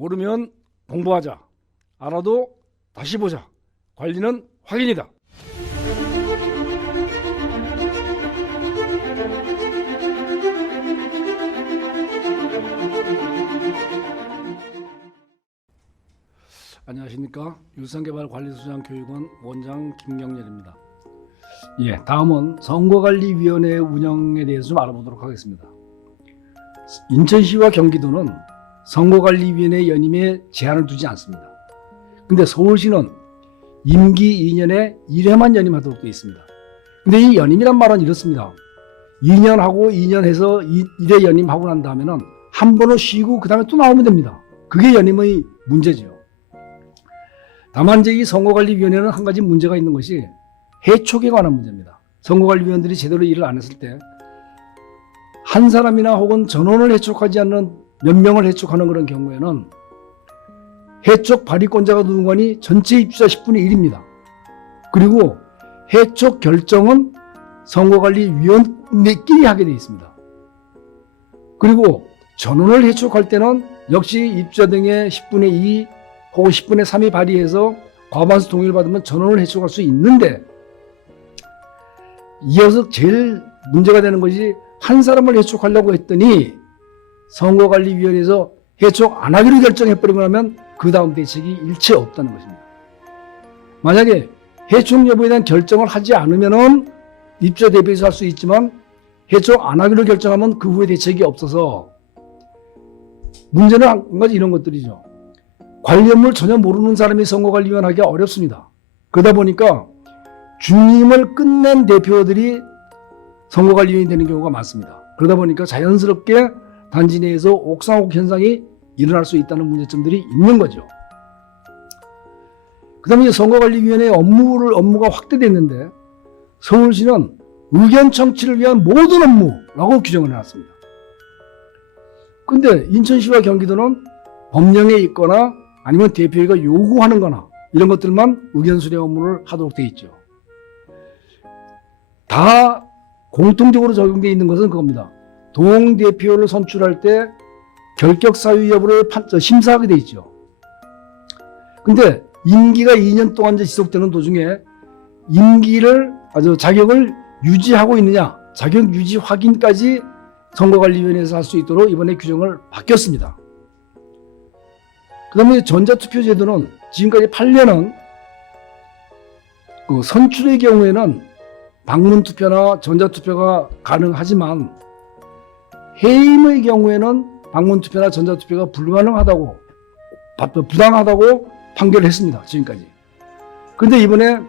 모르면 공부하자. 알아도 다시 보자. 관리는 확인이다. 안녕하십니까. 율산개발관리소장교육원 원장 김경렬입니다. 다음은 선거관리위원회 운영에 대해서 좀 알아보도록 하겠습니다. 인천시와 경기도는 선거관리위원회 연임에 제한을 두지 않습니다. 근데 서울시는 임기 2년에 1회만 연임하도록 되어 있습니다. 근데 이 연임이란 말은 이렇습니다. 2년 하고 2년 해서 1회 연임하고 난 다음에는 한 번은 쉬고 그 다음에 또 나오면 됩니다. 그게 연임의 문제죠. 다만 이제 이 선거관리위원회는 한 가지 문제가 있는 것이 해촉에 관한 문제입니다. 선거관리위원들이 제대로 일을 안 했을 때 한 사람이나 혹은 전원을 해촉하지 않는 몇 명을 해촉하는 그런 경우에는 해촉 발의권자가 누군가니 전체 입주자 10분의 1입니다. 그리고 해촉 결정은 선거관리위원회끼리 하게 되어 있습니다. 그리고 전원을 해촉할 때는 역시 입주자 등의 10분의 2 혹은 10분의 3이 발의해서 과반수 동의를 받으면 전원을 해촉할 수 있는데, 이어서 제일 문제가 되는 것이 한 사람을 해촉하려고 했더니 선거관리위원회에서 해촉 안 하기로 결정해버리고 나면 그 다음 대책이 일체 없다는 것입니다. 만약에 해촉 여부에 대한 결정을 하지 않으면 입주자 대표에서 할 수 있지만 해촉 안 하기로 결정하면 그 후에 대책이 없어서 문제는 한 가지 이런 것들이죠. 관련물 전혀 모르는 사람이 선거관리위원 하기가 어렵습니다. 그러다 보니까 중임을 끝낸 대표들이 선거관리위원이 되는 경우가 많습니다. 그러다 보니까 자연스럽게 단지 내에서 옥상옥 현상이 일어날 수 있다는 문제점들이 있는 거죠. 그 다음에 선거관리위원회의 업무가 확대됐는데 서울시는 의견 청취를 위한 모든 업무라고 규정을 해놨습니다. 근데 인천시와 경기도는 법령에 있거나 아니면 대표회가 요구하는 거나 이런 것들만 의견 수렴 업무를 하도록 되어 있죠. 다 공통적으로 적용되어 있는 것은 그겁니다. 동대표를 선출할 때 결격 사유 여부를 심사하게 되어 있죠. 근데 임기가 2년 동안 지속되는 도중에 자격을 유지하고 있느냐, 자격 유지 확인까지 선거관리위원회에서 할 수 있도록 이번에 규정을 바뀌었습니다. 그 다음에 전자투표제도는 지금까지 8년은 그 선출의 경우에는 방문투표나 전자투표가 가능하지만 해임의 경우에는 방문투표나 전자투표가 불가능하다고, 부당하다고 판결을 했습니다. 지금까지. 그런데 이번에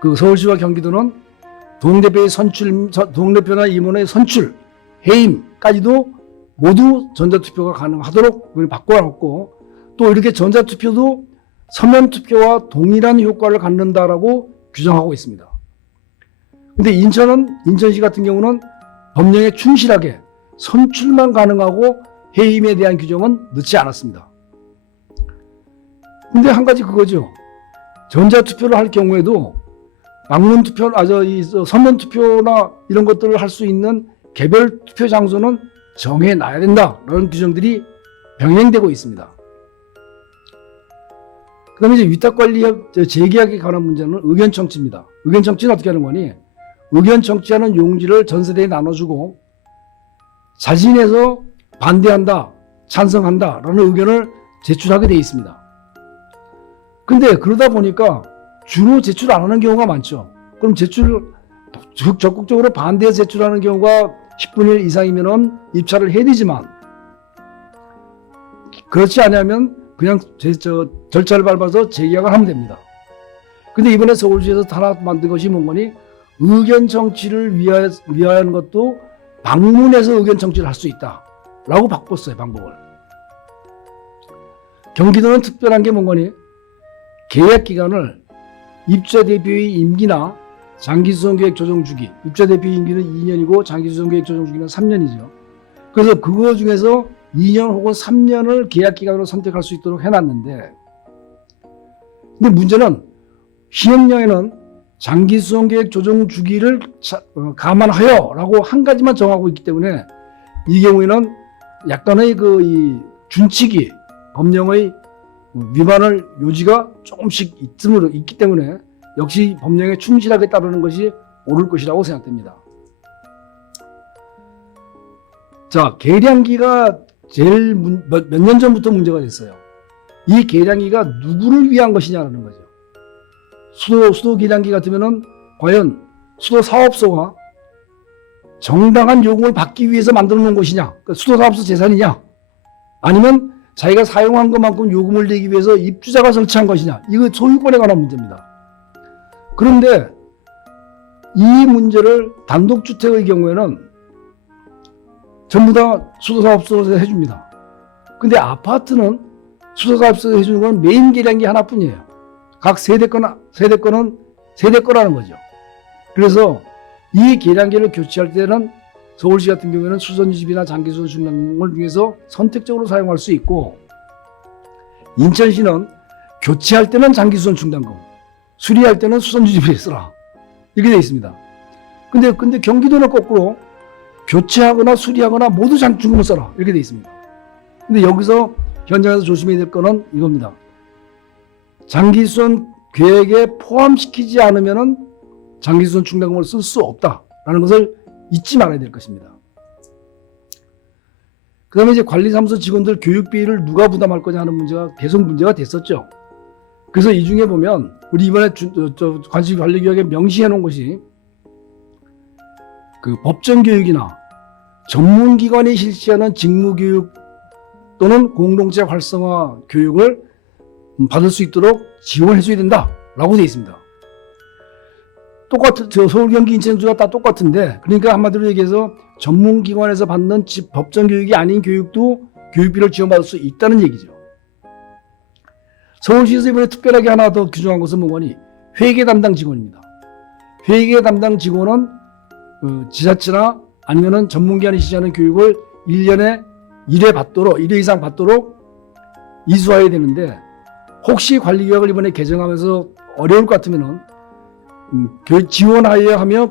그 서울시와 경기도는 동대표나 임원의 선출, 해임까지도 모두 전자투표가 가능하도록 이번에 바꿔놨고, 또 이렇게 전자투표도 서면투표와 동일한 효과를 갖는다라고 규정하고 있습니다. 근데 인천시 같은 경우는 법령에 충실하게 선출만 가능하고 해임에 대한 규정은 넣지 않았습니다. 근데 한 가지 그거죠. 전자투표를 할 경우에도 서면투표나 이런 것들을 할 수 있는 개별 투표 장소는 정해놔야 된다라는 규정들이 병행되고 있습니다. 그 다음에 이제 위탁관리 재계약에 관한 문제는 의견 청취입니다. 의견 청취는 어떻게 하는 거니? 의견 청취하는 용지를 전 세대에 나눠주고 자진해서 반대한다, 찬성한다라는 의견을 제출하게 되어 있습니다. 근데 그러다 보니까 주로 제출 안 하는 경우가 많죠. 그럼 적극적으로 반대해서 제출하는 경우가 10분의 1 이상이면 입찰을 해야 되지만, 그렇지 않으면 그냥 절차를 밟아서 재계약을 하면 됩니다. 근데 이번에 서울시에서 하나 만든 것이 뭔가니, 의견 청취를 위하는 것도 방문해서 의견 청취를 할 수 있다라고 바꿨어요, 방법을. 경기도는 특별한 게 뭔가니, 계약 기간을 입주자 대표의 임기나 장기수선계획 조정 주기, 입주자 대표의 임기는 2년이고 장기수선계획 조정 주기는 3년이죠. 그래서 그거 중에서 2년 혹은 3년을 계약 기간으로 선택할 수 있도록 해놨는데, 근데 문제는 시행령에는 장기수선계획 조정 주기를 감안하여라고 한 가지만 정하고 있기 때문에 이 경우에는 약간의 이 준칙이 법령의 위반을 요지가 조금씩 있기 때문에 역시 법령에 충실하게 따르는 것이 옳을 것이라고 생각됩니다. 자, 계량기가 제일 몇 년 전부터 문제가 됐어요. 이 계량기가 누구를 위한 것이냐는 거죠. 수도 계량기 같으면은 과연 수도 사업소가 정당한 요금을 받기 위해서 만들어 놓은 것이냐, 그러니까 수도 사업소 재산이냐, 아니면 자기가 사용한 것만큼 요금을 내기 위해서 입주자가 설치한 것이냐, 이거 소유권에 관한 문제입니다. 그런데 이 문제를 단독주택의 경우에는 전부 다 수도사업소에서 해줍니다. 근데 아파트는 수도사업소에서 해주는 건 메인 계량기 하나뿐이에요. 각 세대거는 세대거라는 거죠. 그래서 이 계량기를 교체할 때는 서울시 같은 경우에는 수선집이나 장기수선 중량을 중에서 선택적으로 사용할 수 있고, 인천시는 교체할 때는 장기수선 중단금, 수리할 때는 수선주집을 쓰라, 이렇게 되어 있습니다. 근데 경기도는 거꾸로 교체하거나 수리하거나 모두 장중금을 써라, 이렇게 되어 있습니다. 근데 여기서 현장에서 조심해야 될 거는 이겁니다. 장기수선 계획에 포함시키지 않으면은 장기수선 충당금을 쓸 수 없다라는 것을 잊지 말아야 될 것입니다. 그 다음에 이제 관리사무소 직원들 교육비를 누가 부담할 거냐 하는 문제가 계속 문제가 됐었죠. 그래서 이 중에 보면 우리 이번에 관리관리규약에 명시해 놓은 것이 그 법정교육이나 전문기관이 실시하는 직무교육 또는 공동체 활성화 교육을 받을 수 있도록 지원해 줘야 된다라고 되어 있습니다. 똑같은, 서울, 경기, 인천주가 다 똑같은데, 그러니까 한마디로 얘기해서 전문기관에서 받는 법정교육이 아닌 교육도 교육비를 지원받을 수 있다는 얘기죠. 서울시에서 이번에 특별하게 하나 더 규정한 것은 뭐니? 회계 담당 직원입니다. 회계 담당 직원은 지자체나 아니면은 전문기관이 실시하는 교육을 1년에 1회 이상 받도록 이수해야 되는데, 혹시 관리규약을 이번에 개정하면서 어려울 것 같으면은 지원하여야 하며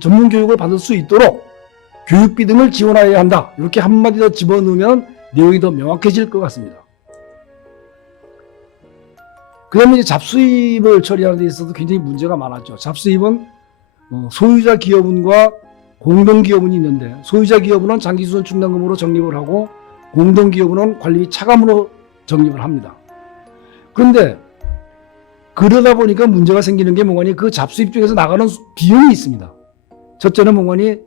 전문 교육을 받을 수 있도록 교육비 등을 지원하여야 한다, 이렇게 한마디 더 집어넣으면 내용이 더 명확해질 것 같습니다. 그 다음에 이제 잡수입을 처리하는 데 있어서 굉장히 문제가 많았죠. 잡수입은 소유자 기업은과 공동기업은이 있는데, 소유자 기업은 장기수선 충당금으로 적립을 하고 공동기업은 관리비 차감으로 적립을 합니다. 그런데 그러다 보니까 문제가 생기는 게 뭐니? 그 잡수입 중에서 나가는 비용이 있습니다. 첫째는 뭐니?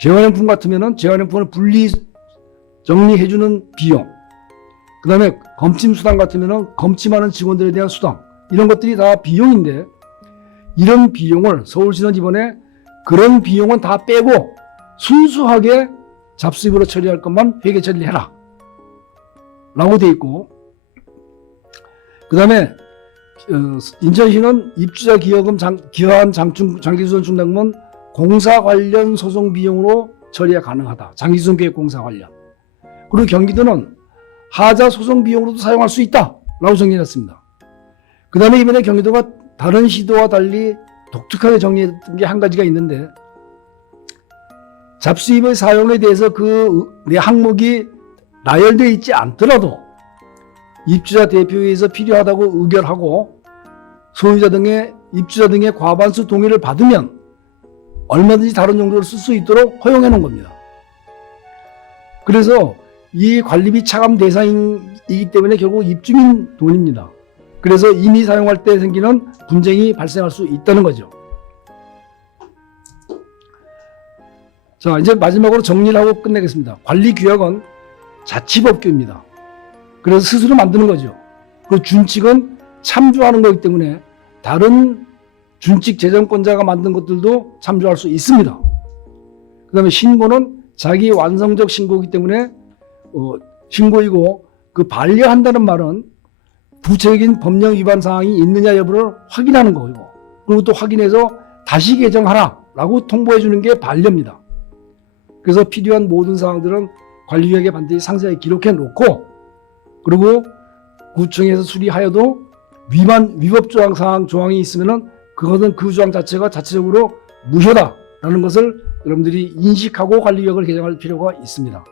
재활용품 같으면은 재활용품을 분리 정리해주는 비용, 그 다음에 검침수당 같으면은 검침하는 직원들에 대한 수당, 이런 것들이 다 비용인데, 이런 비용을 서울시는 이번에 그런 비용은 다 빼고 순수하게 잡수입으로 처리할 것만 회계 처리해라 라고 돼 있고, 그 다음에 인천시는 입주자 기여금 기여한 장기수선 충당금은 공사 관련 소송 비용으로 처리가 가능하다. 장기수선 계획 공사 관련. 그리고 경기도는 하자 소송 비용으로도 사용할 수 있다 라고 정리해놨습니다. 그 다음에 이번에 경기도가 다른 시도와 달리 독특하게 정리했던 게 한 가지가 있는데, 잡수입의 사용에 대해서 내 항목이 나열되어 있지 않더라도 입주자 대표회의에서 필요하다고 의결하고 입주자 등의 과반수 동의를 받으면 얼마든지 다른 용도로 쓸 수 있도록 허용해 놓은 겁니다. 그래서 이 관리비 차감 대상이기 때문에 결국 입주민 돈입니다. 그래서 이미 사용할 때 생기는 분쟁이 발생할 수 있다는 거죠. 자, 이제 마지막으로 정리를 하고 끝내겠습니다. 관리규약은 자치법규입니다. 그래서 스스로 만드는 거죠. 그 준칙은 참조하는 거기 때문에 다른 준칙 재정권자가 만든 것들도 참조할 수 있습니다. 그 다음에 신고는 자기 완성적 신고이기 때문에 신고이고, 그 반려한다는 말은 구체적인 법령 위반 사항이 있느냐 여부를 확인하는 거고, 그리고 또 확인해서 다시 개정하라 라고 통보해 주는 게 반려입니다. 그래서 필요한 모든 사항들은 관리규약에 반드시 상세하게 기록해 놓고, 그리고 구청에서 수리하여도 위법 조항이 있으면은 그것은 그 조항 자체가 자체적으로 무효다라는 것을 여러분들이 인식하고 관리규약을 개정할 필요가 있습니다.